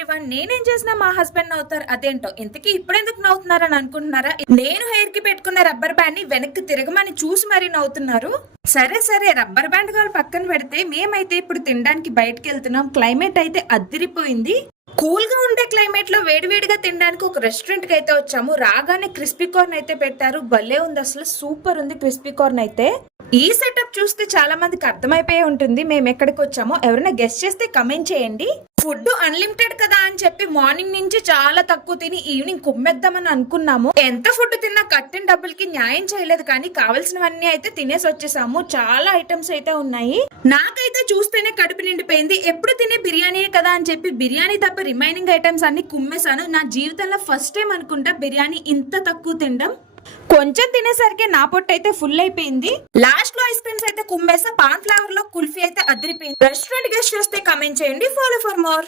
Everyone, నేనేం చేసినా మా హస్బెండ్ నవ్వుతారు. అదేంటో ఇంతకీ ఇప్పుడెందుకు నవ్వుతున్నారని అనుకుంటున్నారా? నేను హెయిర్ కి పెట్టుకున్న రబ్బర్ బ్యాండ్ ని వెనక్కి తిరగమని చూసి మరీ నవ్వుతున్నారు. సరే సరే, రబ్బర్ బ్యాండ్ గారు పక్కన పెడితే మేమైతే ఇప్పుడు తినడానికి బయటకు వెళ్తున్నాం. క్లైమేట్ అయితే అద్దిరిపోయింది. కూల్ గా ఉండే క్లైమేట్ లో వేడివేడిగా తినడానికి ఒక రెస్టారెంట్ కి అయితే వచ్చాము. రాగానే క్రిస్పీ కార్న్ అయితే పెట్టారు. భలే ఉంది, అసలు సూపర్ ఉంది క్రిస్పీ కార్న్ అయితే. ఈ సెటప్ చూస్తే చాలా మందికి అర్థమైపోయి ఉంటుంది మేము ఎక్కడికి వచ్చామో. ఎవరైనా గెస్ట్ చేస్తే కమెంట్ చేయండి. ఫుడ్ అన్లిమిటెడ్ కదా అని చెప్పి మార్నింగ్ నుంచి చాలా తక్కువ తిని ఈవినింగ్ కుమ్మేద్దామని అనుకున్నాము. ఎంత ఫుడ్ తిన్నా కట్టిన డబ్బులకి న్యాయం చేయలేదు, కానీ కావాల్సినవన్నీ అయితే తినేసి వచ్చేసాము. చాలా ఐటమ్స్ అయితే ఉన్నాయి. నాకైతే చూస్తేనే కడుపు నిండిపోయింది. ఎప్పుడు తినే బిర్యానీయే కదా అని చెప్పి బిర్యానీ తప్ప రిమైనింగ్ ఐటమ్స్ అన్ని కుమ్మేశాను. నా జీవితంలో ఫస్ట్ టైం అనుకుంటా బిర్యానీ ఇంత తక్కువ తినడం. కొంచెం తినేసరికి నా పొట్టు అయితే ఫుల్ అయిపోయింది. లాస్ట్ లో ఐస్ క్రీమ్స్ అయితే కుమ్మేసా. పాన్ ఫ్లేవర్ లో కుల్ఫీ అయితే అదిరిపోయింది. రెస్టారెంట్ గెస్ట్ చేస్తే కమెంట్ చేయండి. Follow for more.